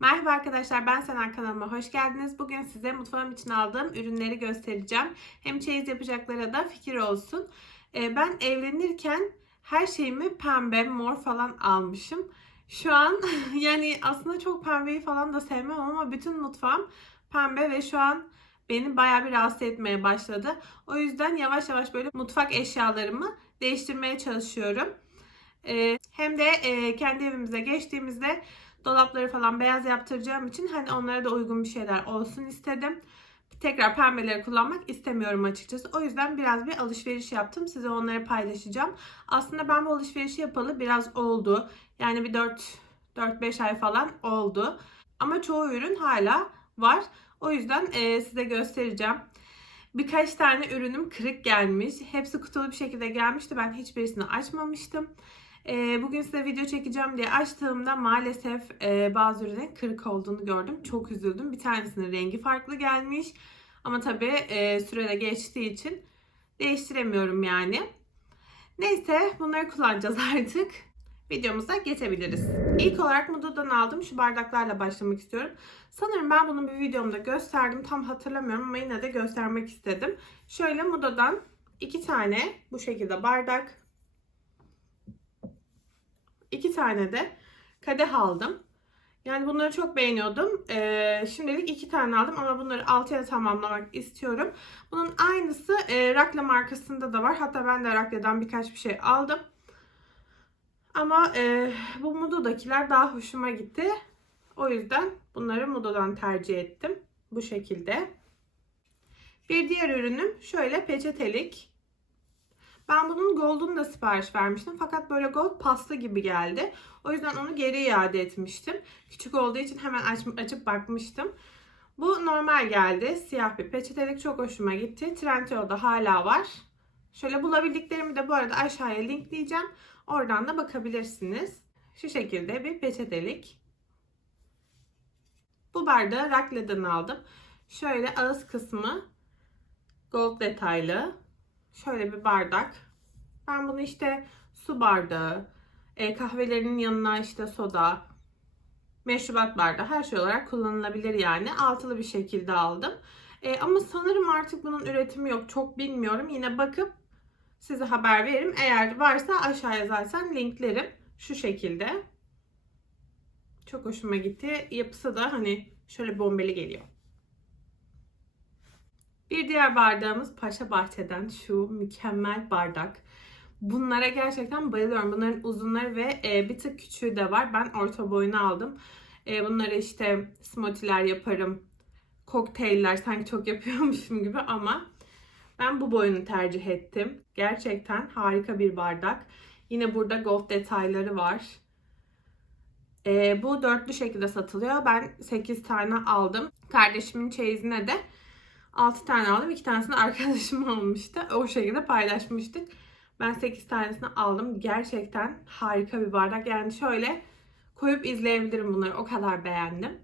Merhaba arkadaşlar ben Sena kanalıma hoş geldiniz. Bugün size mutfağım için aldığım ürünleri göstereceğim. Hem çeyiz yapacaklara da fikir olsun. Ee, ben evlenirken her şeyimi pembe, mor falan almışım. Şu an yani aslında çok pembeyi falan da sevmem ama bütün mutfağım pembe ve şu an beni bayağı bir rahatsız etmeye başladı. O yüzden yavaş yavaş böyle mutfak eşyalarımı değiştirmeye çalışıyorum. Ee, hem de e, kendi evimize geçtiğimizde dolapları falan beyaz yaptıracağım için hani onlara da uygun bir şeyler olsun istedim. Tekrar pembeleri kullanmak istemiyorum açıkçası. O yüzden biraz bir alışveriş yaptım. Size onları paylaşacağım. Aslında ben bu alışverişi yapalı biraz oldu. Yani bir 4 4-5 ay falan oldu. Ama çoğu ürün hala var. O yüzden e, size göstereceğim. Birkaç tane ürünüm kırık gelmiş. Hepsi kutulu bir şekilde gelmişti. Ben hiçbirisini açmamıştım. E, bugün size video çekeceğim diye açtığımda maalesef e, bazı ürünün kırık olduğunu gördüm. Çok üzüldüm. Bir tanesinin rengi farklı gelmiş. Ama tabii e, sürede geçtiği için değiştiremiyorum yani. Neyse bunları kullanacağız artık. Videomuza geçebiliriz. İlk olarak Mudo'dan aldım. Şu bardaklarla başlamak istiyorum. Sanırım ben bunu bir videomda gösterdim. Tam hatırlamıyorum ama yine de göstermek istedim. Şöyle Mudo'dan iki tane bu şekilde bardak. İki tane de kadeh aldım. Yani bunları çok beğeniyordum. Ee, şimdilik iki tane aldım ama bunları 6'ya tamamlamak istiyorum. Bunun aynısı e, Rakle markasında da var. Hatta ben de Rakle'den birkaç bir şey aldım. Ama e, bu Mudo'dakiler daha hoşuma gitti. O yüzden bunları Mudo'dan tercih ettim. Bu şekilde. Bir diğer ürünüm şöyle peçetelik. Ben bunun Gold'unu da sipariş vermiştim. Fakat böyle Gold paslı gibi geldi. O yüzden onu geri iade etmiştim. Küçük olduğu için hemen aç, açıp bakmıştım. Bu normal geldi. Siyah bir peçetelik çok hoşuma gitti. Trendyol'da hala var. Şöyle bulabildiklerimi de bu arada aşağıya linkleyeceğim. Oradan da bakabilirsiniz. Şu şekilde bir peçetelik. Bu bardağı Rakle'den aldım. Şöyle ağız kısmı gold detaylı. Şöyle bir bardak. Ben bunu işte su bardağı, e, kahvelerinin yanına işte soda, meşrubat bardağı her şey olarak kullanılabilir yani. Altılı bir şekilde aldım. E, ama sanırım artık bunun üretimi yok. Çok bilmiyorum. Yine bakıp size haber veririm. Eğer varsa aşağıya zaten linklerim. Şu şekilde. Çok hoşuma gitti. Yapısı da hani şöyle bombeli geliyor. Bir diğer bardağımız Paşa Bahçe'den şu mükemmel bardak. Bunlara gerçekten bayılıyorum. Bunların uzunları ve e, bir tık küçüğü de var. Ben orta boyunu aldım. E, bunları işte smoothie'ler yaparım. Kokteyller sanki çok yapıyormuşum gibi ama ben bu boyunu tercih ettim. Gerçekten harika bir bardak. Yine burada gold detayları var. E, bu dörtlü şekilde satılıyor. Ben 8 tane aldım. Kardeşimin çeyizine de 6 tane aldım. 2 tanesini arkadaşım almıştı. O şekilde paylaşmıştık. Ben 8 tanesini aldım. Gerçekten harika bir bardak. Yani şöyle koyup izleyebilirim bunları. O kadar beğendim.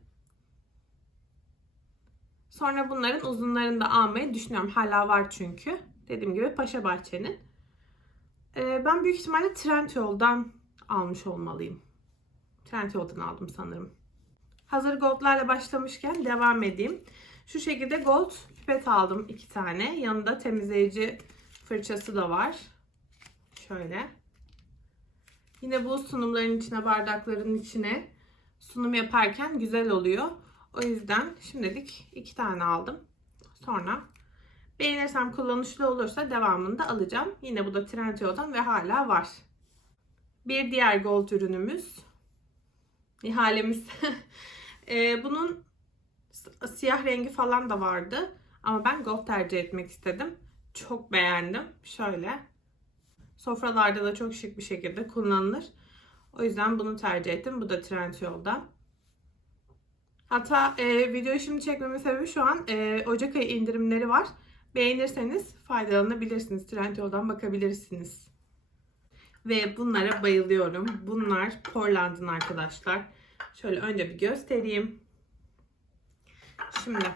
Sonra bunların uzunlarını da almayı düşünüyorum. Hala var çünkü. Dediğim gibi Paşa Bahçe'nin. Ee, ben büyük ihtimalle Trendyol'dan almış olmalıyım. Trendyol'dan aldım sanırım. Hazır goldlarla başlamışken devam edeyim. Şu şekilde gold pipet aldım iki tane. Yanında temizleyici fırçası da var. Şöyle. Yine bu sunumların içine, bardakların içine sunum yaparken güzel oluyor. O yüzden şimdilik iki tane aldım. Sonra beğenirsem kullanışlı olursa devamını da alacağım. Yine bu da Trendyol'dan ve hala var. Bir diğer gold ürünümüz. İhalemiz. ee, bunun siyah rengi falan da vardı. Ama ben gold tercih etmek istedim. Çok beğendim. Şöyle. Sofralarda da çok şık bir şekilde kullanılır. O yüzden bunu tercih ettim. Bu da Trendyol'da. Hatta e, videoyu şimdi çekmemin sebebi şu an e, Ocak ayı indirimleri var. Beğenirseniz faydalanabilirsiniz. Trendyol'dan bakabilirsiniz. Ve bunlara bayılıyorum. Bunlar Portland'ın arkadaşlar. Şöyle önce bir göstereyim. Şimdi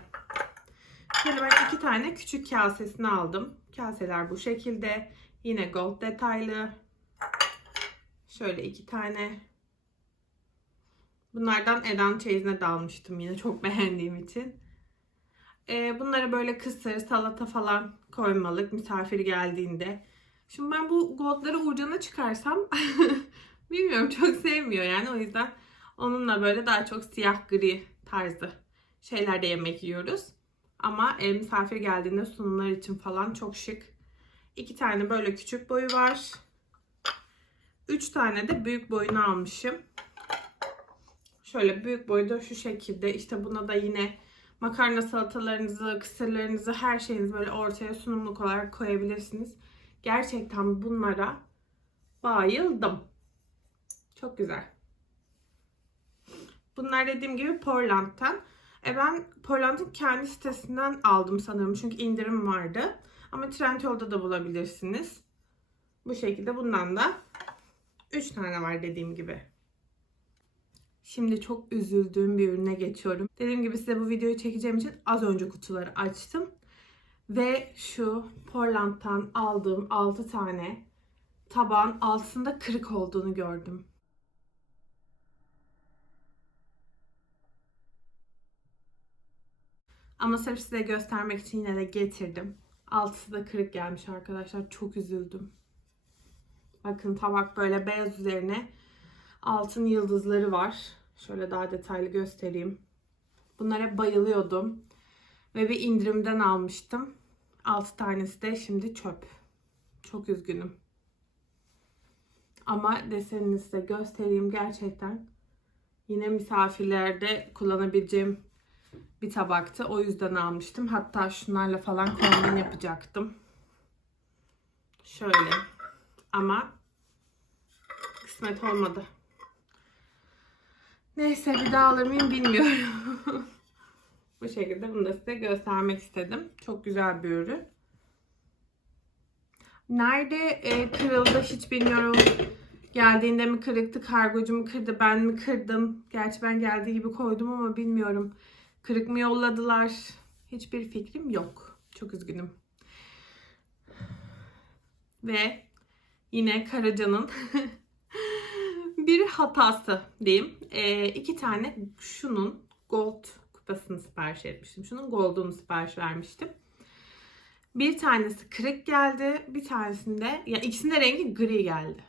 şöyle ben iki tane küçük kasesini aldım. Kaseler bu şekilde. Yine gold detaylı. Şöyle iki tane. Bunlardan Eden çeyizine de almıştım yine çok beğendiğim için. Ee, bunlara böyle kısır, salata falan koymalık misafir geldiğinde. Şimdi ben bu goldları Uğurcan'a çıkarsam bilmiyorum çok sevmiyor yani o yüzden onunla böyle daha çok siyah gri tarzı şeylerde yemek yiyoruz. Ama e, misafir geldiğinde sunumlar için falan çok şık. İki tane böyle küçük boyu var. Üç tane de büyük boyunu almışım. Şöyle büyük boyu da şu şekilde. İşte buna da yine makarna salatalarınızı, kısırlarınızı, her şeyinizi böyle ortaya sunumluk olarak koyabilirsiniz. Gerçekten bunlara bayıldım. Çok güzel. Bunlar dediğim gibi Portland'dan. E ben Portland'ın kendi sitesinden aldım sanırım. Çünkü indirim vardı. Ama Trendyol'da da bulabilirsiniz. Bu şekilde bundan da 3 tane var dediğim gibi. Şimdi çok üzüldüğüm bir ürüne geçiyorum. Dediğim gibi size bu videoyu çekeceğim için az önce kutuları açtım. Ve şu Portland'dan aldığım 6 tane tabağın altında kırık olduğunu gördüm. Ama sırf size göstermek için yine de getirdim. Altısı da kırık gelmiş arkadaşlar. Çok üzüldüm. Bakın tabak böyle beyaz üzerine altın yıldızları var. Şöyle daha detaylı göstereyim. Bunlara bayılıyordum. Ve bir indirimden almıştım. 6 tanesi de şimdi çöp. Çok üzgünüm. Ama desenini size göstereyim gerçekten. Yine misafirlerde kullanabileceğim bir tabaktı. O yüzden almıştım. Hatta şunlarla falan kombin yapacaktım. Şöyle. Ama kısmet olmadı. Neyse bir daha alır mıyım bilmiyorum. Bu şekilde bunu da size göstermek istedim. Çok güzel bir ürün. Nerede e, kırıldı hiç bilmiyorum. Geldiğinde mi kırıktı, kargocu mu kırdı, ben mi kırdım? Gerçi ben geldiği gibi koydum ama bilmiyorum. Kırık mı yolladılar? Hiçbir fikrim yok. Çok üzgünüm. Ve yine Karaca'nın bir hatası diyeyim. E, iki tane şunun gold kupasını sipariş etmiştim. Şunun gold'unu sipariş vermiştim. Bir tanesi kırık geldi. Bir tanesinde ya ikisinde rengi gri geldi.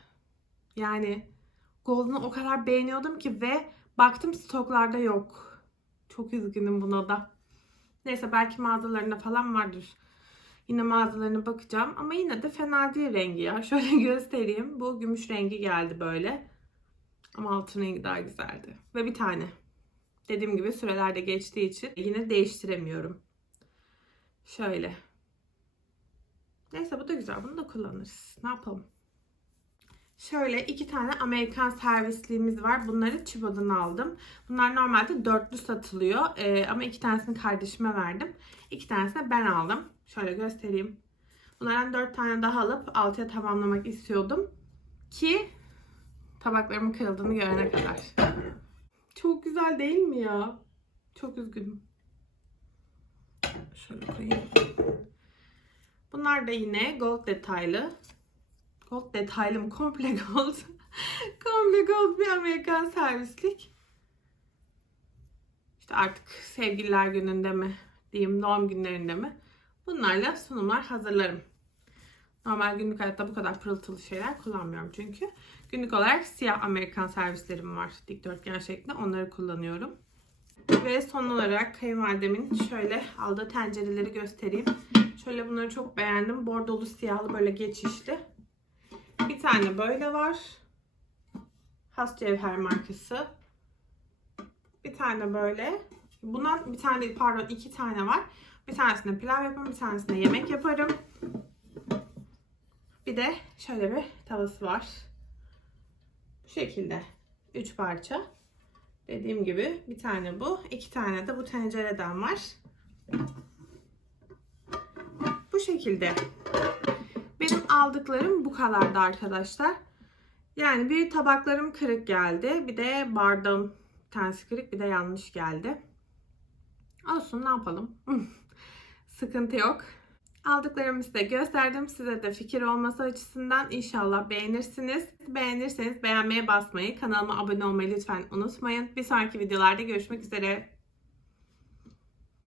Yani gold'unu o kadar beğeniyordum ki ve baktım stoklarda yok. Çok üzgünüm buna da. Neyse belki mağazalarında falan vardır. Yine mağazalarına bakacağım. Ama yine de fena değil rengi ya. Şöyle göstereyim. Bu gümüş rengi geldi böyle. Ama altın rengi daha güzeldi. Ve bir tane. Dediğim gibi sürelerde geçtiği için yine değiştiremiyorum. Şöyle. Neyse bu da güzel. Bunu da kullanırız. Ne yapalım? Şöyle iki tane Amerikan servisliğimiz var. Bunları Chibo'dan aldım. Bunlar normalde dörtlü satılıyor. Ee, ama iki tanesini kardeşime verdim. İki tanesini ben aldım. Şöyle göstereyim. Bunlardan dört tane daha alıp altıya tamamlamak istiyordum. Ki tabaklarımın kırıldığını görene kadar. Çok güzel değil mi ya? Çok üzgünüm. Şöyle koyayım. Bunlar da yine gold detaylı. Gold detaylı mı? Komple gold. Komple gold bir Amerikan servislik. İşte artık sevgililer gününde mi diyeyim doğum günlerinde mi bunlarla sunumlar hazırlarım. Normal günlük hayatta bu kadar pırıltılı şeyler kullanmıyorum çünkü. Günlük olarak siyah Amerikan servislerim var dikdörtgen şeklinde onları kullanıyorum. Ve son olarak kayınvalidemin şöyle aldığı tencereleri göstereyim. Şöyle bunları çok beğendim. Bordolu siyahlı böyle geçişli. Bir tane böyle var. Has Cevher markası. Bir tane böyle. Bundan bir tane pardon iki tane var. Bir tanesinde pilav yaparım, bir tanesinde yemek yaparım. Bir de şöyle bir tavası var. Bu şekilde. Üç parça. Dediğim gibi bir tane bu. iki tane de bu tencereden var. Bu şekilde. Aldıklarım bu kadardı arkadaşlar. Yani bir tabaklarım kırık geldi. Bir de bardağım tanesi kırık bir de yanlış geldi. Olsun ne yapalım. Sıkıntı yok. Aldıklarımı size gösterdim. Size de fikir olması açısından inşallah beğenirsiniz. Beğenirseniz beğenmeye basmayı, kanalıma abone olmayı lütfen unutmayın. Bir sonraki videolarda görüşmek üzere.